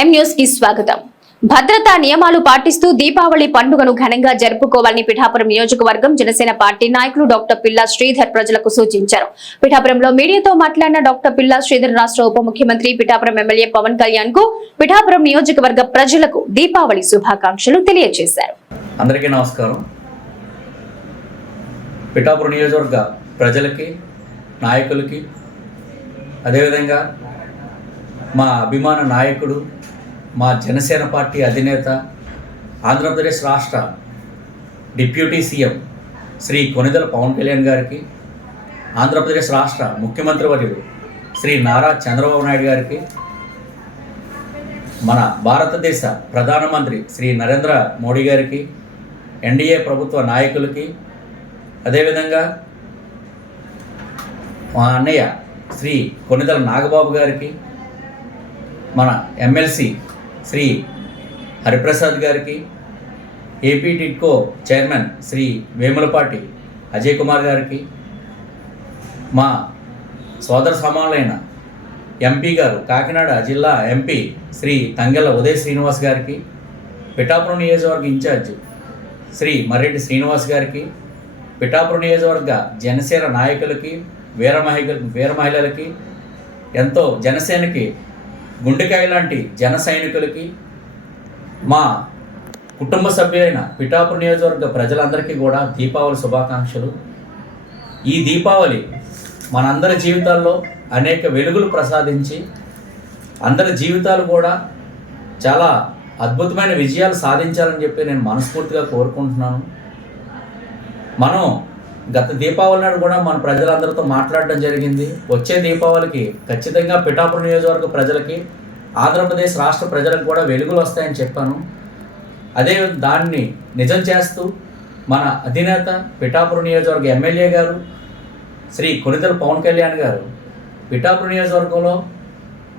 ఎం న్యూస్కి స్వాగతం. భద్రతా నియమాలు పాటిస్తూ దీపావళి పండుగను ఘనంగా జరుపుకోవాలని పిఠాపురం నియోజకవర్గం జనసేన పార్టీ నాయకులు డాక్టర్ పిల్లా శ్రీధర్ ప్రజలకు సూచించారు. పిఠాపురంలో మీడియాతో మాట్లాడిన డాక్టర్ పిల్లా శ్రీధర్ రాష్ట్ర ఉప ముఖ్యమంత్రి పిఠాపురం ఎమ్మెల్యే పవన్ కళ్యాణ్కు పిఠాపురం నియోజకవర్గ ప్రజలకు దీపావళి శుభాకాంక్షలు తెలియజేశారు. అందరికీ నమస్కారం. పిఠాపురం నియోజకవర్గ ప్రజలకి నాయకులకి అదేవిధంగా మా అభిమాన నాయకుడు మా జనసేన పార్టీ అధినేత ఆంధ్రప్రదేశ్ రాష్ట్ర డిప్యూటీ సీఎం శ్రీ కొనిదల పవన్ కళ్యాణ్ గారికి ఆంధ్రప్రదేశ్ రాష్ట్ర ముఖ్యమంత్రి వర్యులు శ్రీ నారా చంద్రబాబు నాయుడు గారికి మన భారతదేశ ప్రధానమంత్రి శ్రీ నరేంద్ర మోడీ గారికి ఎన్డీఏ ప్రభుత్వ నాయకులకి అదేవిధంగా మా అన్నయ్య శ్రీ కొనిదల నాగబాబు గారికి మన ఎమ్మెల్సీ శ్రీ హరిప్రసాద్ గారికి AP TIDCO chairman Shri Vemulapati Ajay Kumar గారికి మా సోదర సమానులైన ఎంపీ గారు కాకినాడ జిల్లా ఎంపీ శ్రీ తంగెల ఉదయ్ శ్రీనివాస్ గారికి పిఠాపురం నియోజకవర్గ ఇన్ఛార్జ్ శ్రీ మర్రెడ్డి శ్రీనివాస్ గారికి పిఠాపురం నియోజకవర్గ జనసేన నాయకులకి వీర మహిళ వీర మహిళలకి ఎంతో జనసేనకి గుండెకాయ లాంటి జన సైనికులకి మా కుటుంబ సభ్యులైన పిఠాపురం నియోజకవర్గ ప్రజలందరికీ కూడా దీపావళి శుభాకాంక్షలు. ఈ దీపావళి మనందరి జీవితాల్లో అనేక వెలుగులు ప్రసాదించి అందరి జీవితాలు కూడా చాలా అద్భుతమైన విజయాలు సాధించాలని చెప్పి నేను మనస్ఫూర్తిగా కోరుకుంటున్నాను. మనం గత దీపావళి నాడు కూడా మన ప్రజలందరితో మాట్లాడడం జరిగింది. వచ్చే దీపావళికి ఖచ్చితంగా పిఠాపురం నియోజకవర్గ ప్రజలకి ఆంధ్రప్రదేశ్ రాష్ట్ర ప్రజలకు కూడా వెలుగులు వస్తాయని చెప్పాను. అదే దాన్ని నిజం చేస్తూ మన అధినేత పిఠాపురం నియోజకవర్గ ఎమ్మెల్యే గారు శ్రీ కొనితల పవన్ కళ్యాణ్ గారు పిఠాపురం నియోజకవర్గంలో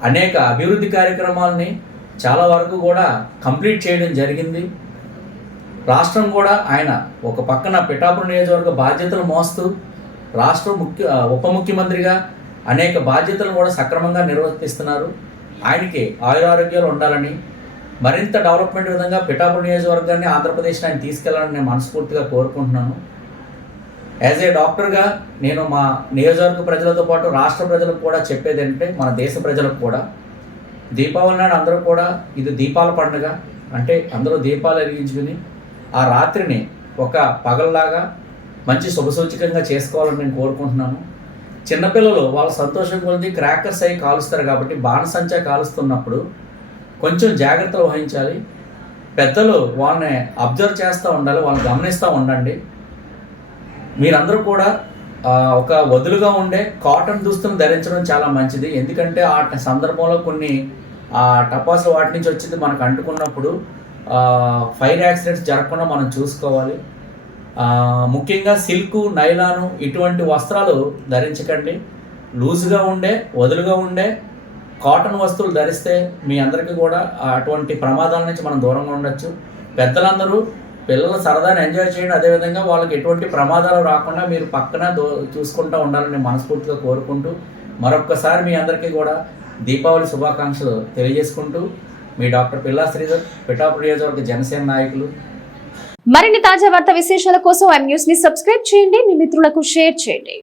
అనేక అభివృద్ధి కార్యక్రమాలని చాలా వరకు కూడా కంప్లీట్ చేయడం జరిగింది. రాష్ట్రం కూడా ఆయన ఒక పక్కన పిఠాపురం నియోజకవర్గ బాధ్యతలు మోస్తూ రాష్ట్ర ముఖ్య ఉప ముఖ్యమంత్రిగా అనేక బాధ్యతలను కూడా సక్రమంగా నిర్వర్తిస్తున్నారు. ఆయనకి ఆయురారోగ్యాలు ఉండాలని మరింత డెవలప్మెంట్ విధంగా పిఠాపురం నియోజకవర్గాన్ని ఆంధ్రప్రదేశ్ని ఆయన తీసుకెళ్ళాలని నేను మనస్ఫూర్తిగా కోరుకుంటున్నాను. యాజ్ ఏ డాక్టర్గా నేను మా నియోజకవర్గ ప్రజలతో పాటు రాష్ట్ర ప్రజలకు కూడా చెప్పేది ఏంటంటే మన దేశ ప్రజలకు కూడా దీపావళి నాడు అందరూ కూడా ఇది దీపాల పండుగ. అంటే అందరూ దీపాలు వెలిగించుకుని ఆ రాత్రిని ఒక పగల్లాగా మంచి శుభసూచకంగా చేసుకోవాలని నేను కోరుకుంటున్నాను. చిన్నపిల్లలు వాళ్ళ సంతోషం కొద్ది క్రాకర్స్ అయి కాలుస్తారు కాబట్టి బాణసంచా కాలుస్తున్నప్పుడు కొంచెం జాగ్రత్తలు వహించాలి. పెద్దలు వాళ్ళని అబ్జర్వ్ చేస్తూ ఉండాలి వాళ్ళని గమనిస్తూ ఉండండి. మీరందరూ కూడా ఒక వదులుగా ఉండే కాటన్ దుస్తులను ధరించడం చాలా మంచిది. ఎందుకంటే ఆ సందర్భంలో కొన్ని ఆ టపాసులు వాటి నుంచి వచ్చింది మనకు అంటుకున్నప్పుడు ఫైర్ యాక్సిడెంట్స్ జరగకుండా మనం చూసుకోవాలి. ముఖ్యంగా సిల్క్ నైలాను ఇటువంటి వస్త్రాలు ధరించకండి. లూజ్గా ఉండే వదులుగా ఉండే కాటన్ వస్తువులు ధరిస్తే మీ అందరికీ కూడా అటువంటి ప్రమాదాల నుంచి మనం దూరంగా ఉండొచ్చు. పెద్దలందరూ పిల్లలు సరదాని ఎంజాయ్ చేయండి. అదేవిధంగా వాళ్ళకి ఎటువంటి ప్రమాదాలు రాకుండా మీరు పక్కన దో చూసుకుంటూ ఉండాలని మనస్ఫూర్తిగా కోరుకుంటూ మరొక్కసారి మీ అందరికీ కూడా దీపావళి శుభాకాంక్షలు తెలియజేసుకుంటూ మీ డాక్టర్ పిల్లా శ్రీధర్ పిఠాపురి నియోజకవర్గ జనసేన నాయకులు. మరిన్ని తాజా వార్త విశేషాల కోసం ఎం న్యూస్ని సబ్స్క్రైబ్ చేయండి మీ మిత్రులకు షేర్ చేయండి.